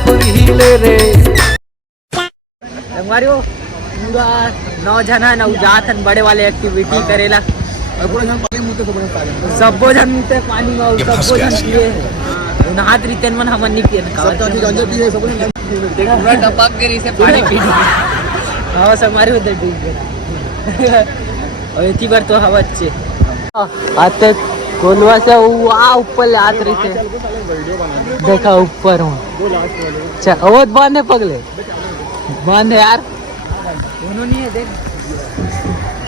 कोई हिले रे हमारे वो पूरा 9 जना नौ जात बड़े वाले एक्टिविटी करेला सबो जन मुते पानी में सबो जन पिए नहात रितन मन हमन नहीं पिए पूरा टपक के इसे पानी पी हां सब मारी उधर डूब गए और इतनी बार तो हवा अच्छे आते कोलवा से वहाँ ऊपर ले आते रही थे देखा ऊपर हूँ वो बांधे पगले बांधे यार दोनों नहीं है देख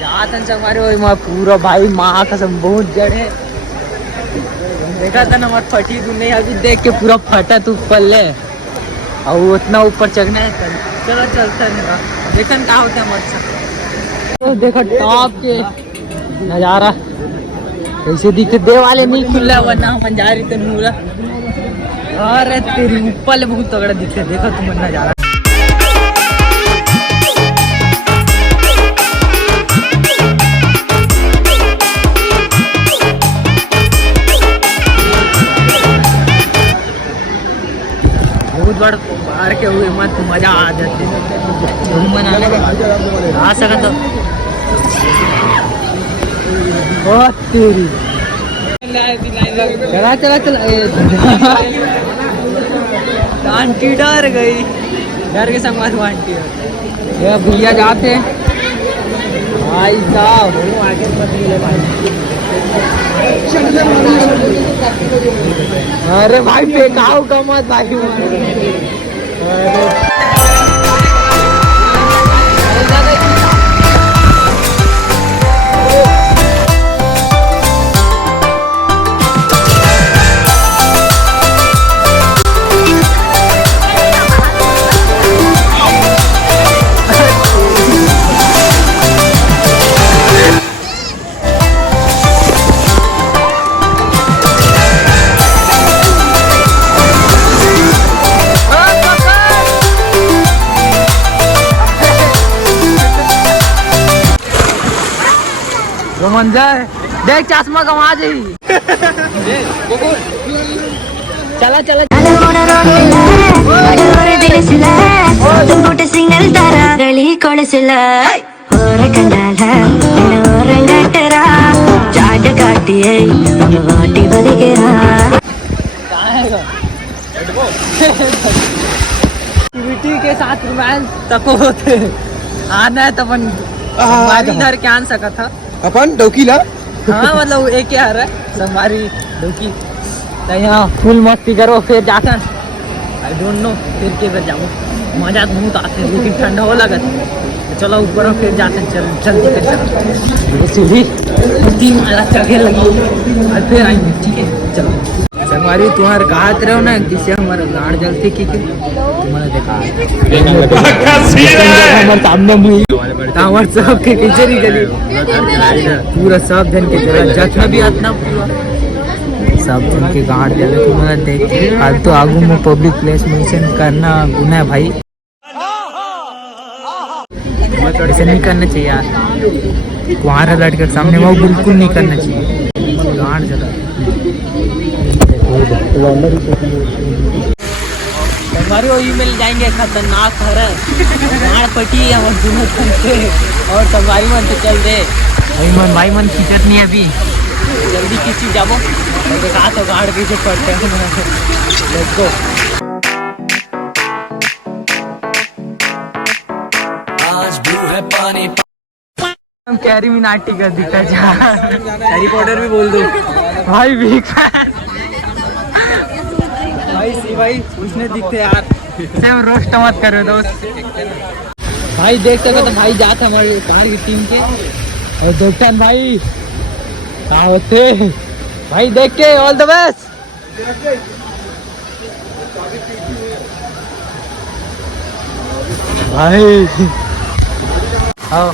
जातन से हमारे वही पूरा भाई माँ कसम बहुत जड़ है देखा था ना हमारे फटी तू नहीं अभी देख के पूरा फटा तू पल ले और उतना ऊपर चढ़ना है चलो चलता नहीं देखन क्या होता है मत तो देखा टॉप के नजारा ऐसे दिखे दे वाले नहीं खुला वरना हम जा रही थे नूरा अरे तेरी ऊपर बहुत तगड़ा दिखे देखो तुम नजारा बहुत बड़ा बाहर के हुए मत मजा आ जाते आ सका तो बहुत तेरी चला चला चला आंटी डर गई डर के संग मारू आंटी ये भैया जाते भाई साहब आगे अरे भाई फेंकाओ का मत भाई मंजर देख चश्मा कमा जाई चला चला सिग्नल तारा गली कोड़सिला और कंडाला ओरंगटरा चाट काटिए वाटी बदकेरा एक्टिविटी के साथ रोमांस तको होते आना है तो अपन इधर क्या आन सका था अपन डोकीला हाँ मतलब एक क्या है हमारी डोकी तो यहाँ फुल मस्ती करो फिर जाते आई डोंट नो फिर के फिर जाओ मजा तो बहुत आते लेकिन ठंडा हो लगा तो चलो ऊपर फिर जाते चल जल्दी कर सीधी 3 माला चढ़े लगी और फिर आएंगे ठीक है चलो हमारी तुम्हारे कहत रहो ना किसी हमारा गाड़ जलती की तुम्हारा देखा हमारे सामने मुई हमारे सब के किचरी गली पूरा सब धन के जरा जखना भी इतना पूरा सब धन के गाड़ जले तुम्हारा देख आज तो आगू में पब्लिक प्लेस मेंशन करना गुनाह है भाई ऐसे नहीं करना चाहिए यार कुंवारा लड़के के सामने वो बिल्कुल नहीं करना चाहिए गाड़ जला हमारे वो ईमेल जाएंगे खतरनाक है मार पटी और दोनों और तुम्हारी मन तो चल दे भाई मन खींचत नहीं अभी जल्दी किसी जाबो देखा तो गाड़ कैसे पड़ते हैं लेट्स गो आज ब्लू है पानी हम कैरी मिनाटी कर दिखा जा हैरी पॉटर भी बोल दो भाई बिग फैन भाई उसने दिखते यार सेम रोस्ट मत करो दोस्त भाई देख सको तो भाई जाता हमारे कार की टीम के और दोस्तन भाई कहाँ होते भाई देख के ऑल द बेस्ट भाई आओ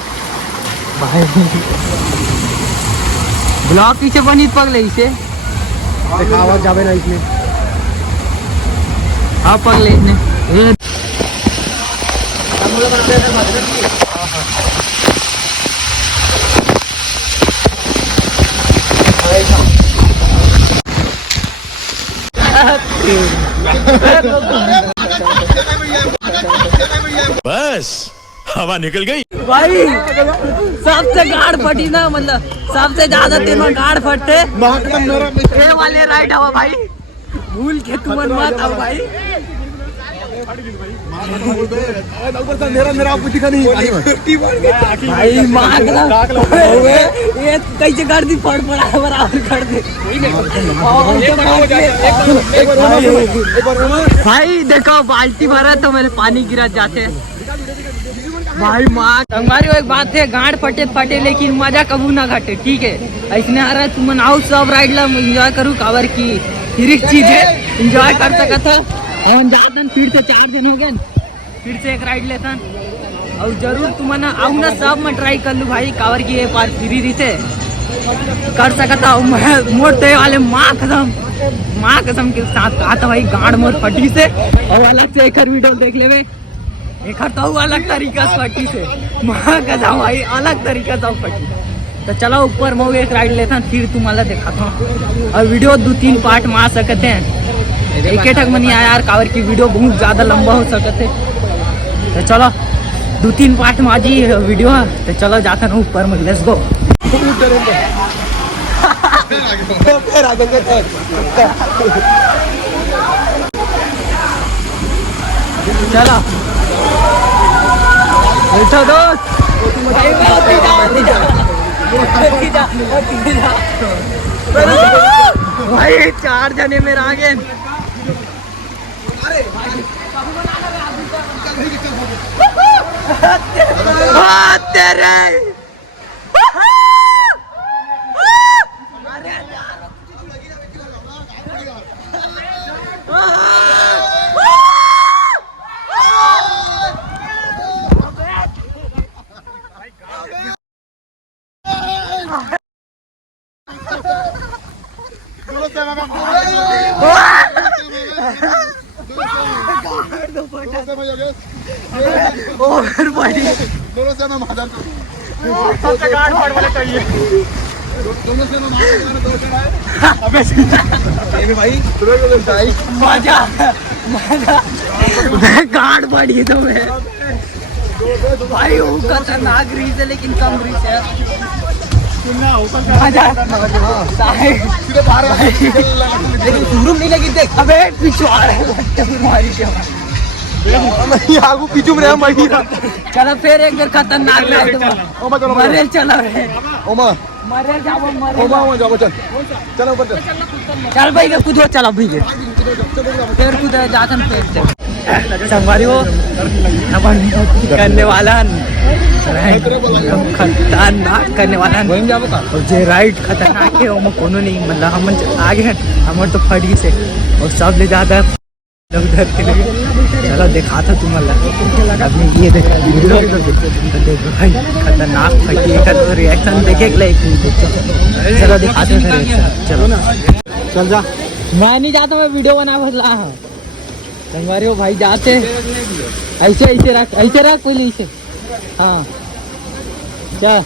भाई ब्लॉक पीछे बनी पगले इसे आवाज जावे ना इसमें हाँ पगले इसने बस हवा निकल गई भाई सबसे गाड़ फटी ना, मतलब सबसे ज्यादा तेरे गाड़ फटते ये वाले राइड हवा भाई, भूल के तुम मत आओ भाई। मेरा आपको दिखा नहीं भाई मार ये कैसे कर दी, फट पड़ा बराबर कर दे भाई। देखो बाल्टी भरा तो मेरे पानी गिरा जाते भाई। माँ हमारी एक बात है, गांड फटे फटे लेकिन मजा कबू ना घटे, ठीक है। ऐसने आ रहा है तुम आओ सब राइड ला एंजॉय करूँ, कावर की फिर चीज है एंजॉय कर सका था। और जातन फिर से 4 दिन हो गए, फिर से एक राइड लेता और जरूर तुम ना आओ ना, सब में ट्राई कर लूँ भाई, कावर की ये पार फ्री रहते कर सका था। मोटे वाले माँ कसम के साथ कहा था भाई, गांड मोर फटी से। और अलग से एक वीडियो देख ले, एक तो अलग तरीका से फटी से माँ कसम भाई, अलग तरीका से फटी। तो चलो ऊपर मैं एक राइड लेता फिर तुम्हारा दिखाता हूँ। और वीडियो 2-3 पार्ट में आ सकते हैं, एक ठक में नहीं आया यार, कावर की वीडियो बहुत ज़्यादा लंबा हो सकते। तो चलो 2-3 पार्ट में आज ही वीडियो है। तो चलो जाता हूँ ऊपर में, लेट्स गो। चलो बैठो दोस्त भाई, 4 जने मेरे आगे। तेरे गांड पड़ी तो मैं भाई, वो खतरनाक रीस है लेकिन कम रीस है। लेकिन शुरू नहीं लगी, देख अबे पीछू में चलो फिर एक बार खतरनाक मरे, चलो मरे जाओ चलो चल भाई कूदो, चलो भैया फिर कूद जातन हमारी वो करने वाला खतरनाक करने वाला जे राइड खतरनाक है, वो कोनो नहीं, मतलब हम आगे हमारे तो फटी से और सब ले जाता है उधर के लिए। चलो देखा था तुम्हारा अभी ये देखो भाई, खतरनाक फटी का तो रिएक्शन देखे। चलो दिखाते हैं रिएक्शन, चलो चल जा। मैं नहीं जाता, मैं वीडियो बना बदला हमारे वो भाई जाते ऐसे ऐसे रख पहले इसे। हाँ क्या,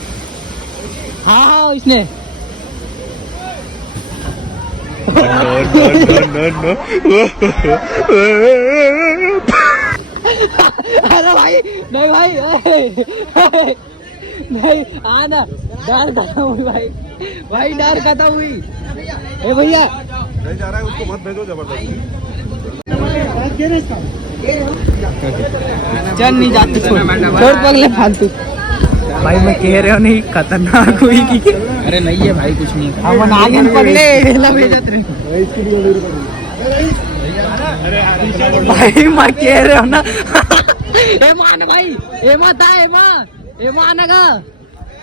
हाँ इसने अरे भाई नहीं भाई, नहीं आना, डर खत्म हुई भाई डर खत्म हुई। ए भैया नहीं जा रहा है, उसको मत भेजो जबरदस्ती। चल नहीं जाती, छोड़ पगले फालतू भाई। मैं कह रहा हूँ नहीं खतरनाक हुई की। अरे नहीं है भाई, कुछ नहीं, हम आगे पगले भेजत रहे भाई। मैं कह रहा हूँ ना ए मान भाई, ए मत आ, ए मान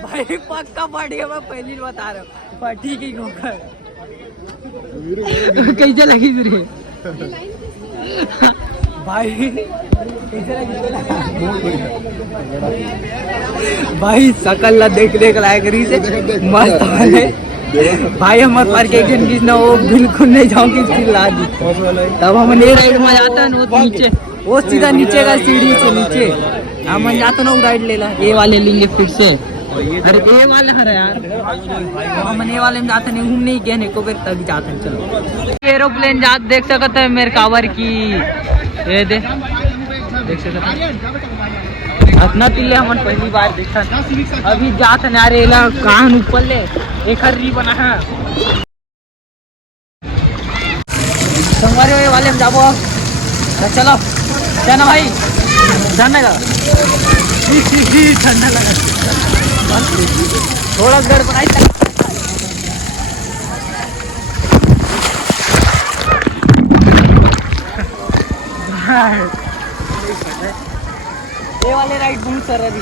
भाई पक्का फट गया, मैं पहली बता रहा हूँ फटी की गोकर। कैसे लगी तुझे भाई, कैसे लगी भाई? सकल ला देख लायक रही से मस्त वाले भाई। हमारे पार के घंटी ना वो बिल्कुल नहीं जाऊंगी, चिल्ला दी तब हम नहीं राइड में जाता है वो नीचे, वो सीधा नीचे का सीढ़ी से नीचे हम जाते ना, वो राइड ले ला। ये वाले लेंगे फिर से, अरे ये वाले हर यार हम ये वाले में जाते नहीं, घूमने ही गए को तभी जाते हैं। चलो एरोप्लेन जात देख सकते हैं मेरे कावर की, ये दे देख सकते अपना पिल्ले हमन पहली बार देखा अभी जात न अरे ला कान ऊपर ले एक हर्री बना है संगवारी वाले में जाबो चलो जाना भाई जाने का ठंडा लगा थोड़ा देर बनाई ये वाले राइड बहुत सारा भी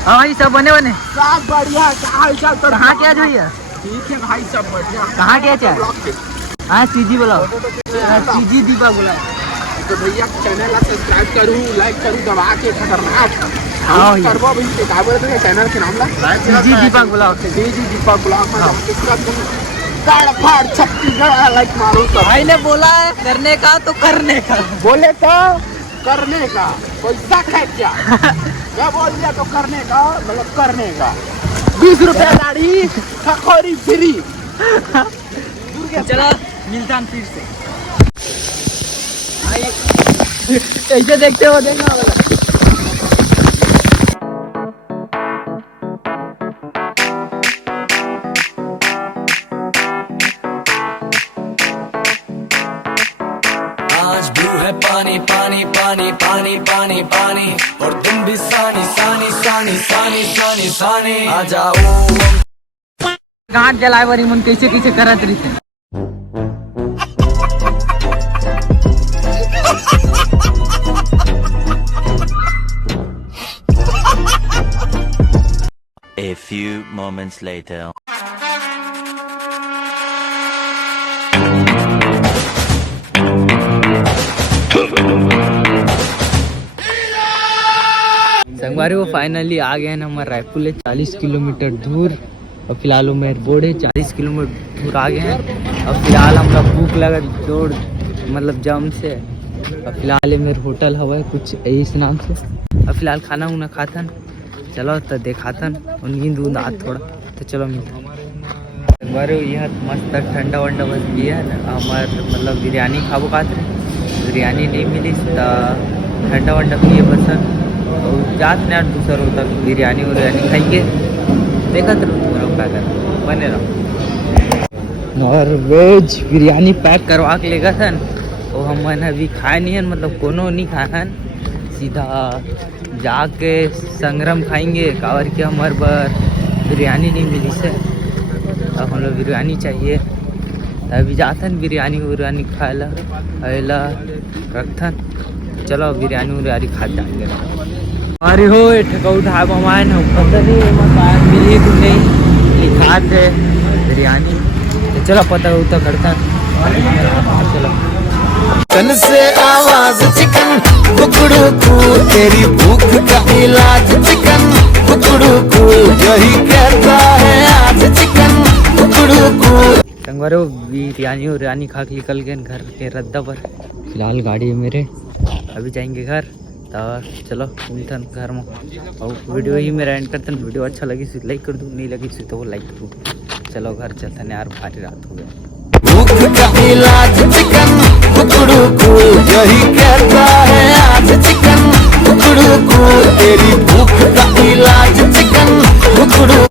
हाँ भाई सब बने बने सब बढ़िया कहाँ क्या चाहिए ठीक है भाई सब बढ़िया कहाँ क्या चाहिए हाँ सीजी बोला सीजी दीपा बोला तो भैया चैनल सब्सक्राइब करूँ लाइक करूँ दबा के खतरनाक हाँ करवा भाई क्या बोलते हैं चैनल के नाम ला सीजी दीपा बोला सीजी दीपा ब्लॉग काड़ छत्तीसगढ़ लाइक मारो तो भाई ने बोला है करने का तो करने का बोले तो करने का पैसा है क्या मैं बोल दिया तो करने का मतलब करने का 20 रुपया गाड़ी खखोरी फ्री चलो मिलता है फिर से ऐसे देखते हो देखना वाला पानी पानी पानी पानी पानी पानी और तुम भी सानी सानी सानी सानी सानी सानी आ जाओ गांठ जलाए वाली मन कैसे कैसे करत रही थे A few moments later. संगवारी वो फाइनली आ गए हैं हमारे रायपुर ले 40 किलोमीटर दूर और फिलहाल वो मेरे बोर्ड है 40 किलोमीटर दूर आ गए हैं और फिलहाल हम लोग भूख लगा जोड़ मतलब जम से और फिलहाल मेरे होटल हवा है कुछ इस नाम से और फिलहाल खाना उना खाथन चलो तो देखाथन और नींद ऊंद आ थोड़ा तो चलो मिलता संगवारी यह मस्त ठंडा वंडा बस गया हमारे मतलब बिरयानी खाबो खाते बिरयानी नहीं मिली तो ठंडा वंडा पिए बस और जात ने दूसरा होता बिरयानी उरयानी खाएंगे देखा तो क्या कर बने रहो और वेज बिरयानी पैक करवा के लेगा था वो हम अभी खाए नहीं है मतलब कोनो नहीं खाए सीधा जाके संग्राम खाएंगे कावर के हमारे बार बिरयानी नहीं मिली से अब हम लोग बिरयानी चाहिए अभी जाथन बिरयानी उरयानी खाए ला रखथन चलो बिरयानी उरयानी खा जाएंगे अरे हो ठकाऊ ढाबा मान हो पता नहीं मकान मिली तो नहीं लिखा थे बिरयानी तो चलो पता उता करता चलो कन से आवाज चिकन कुकड़ू कू तेरी भूख का इलाज चिकन कुकड़ू कू यही कहता है आज चिकन कुकड़ू कू संगवारो बिरयानी उरयानी खा के निकल गए घर के रद्दा पर फिलहाल गाड़ी है मेरे अभी जाएंगे घर तो चलो मिलते हैं घर में और वीडियो ही मेरा एंड करते हैं वीडियो अच्छा लगी तो लाइक कर दूँ नहीं लगी तो वो लाइक करूँ चलो घर चलते हैं यार भारी रात हो गया भूख का इलाज चिकन कुकड़ू कू यही कहता है आज चिकन कुकड़ू कू तेरी भूख का इलाज चिकन कुकड़ू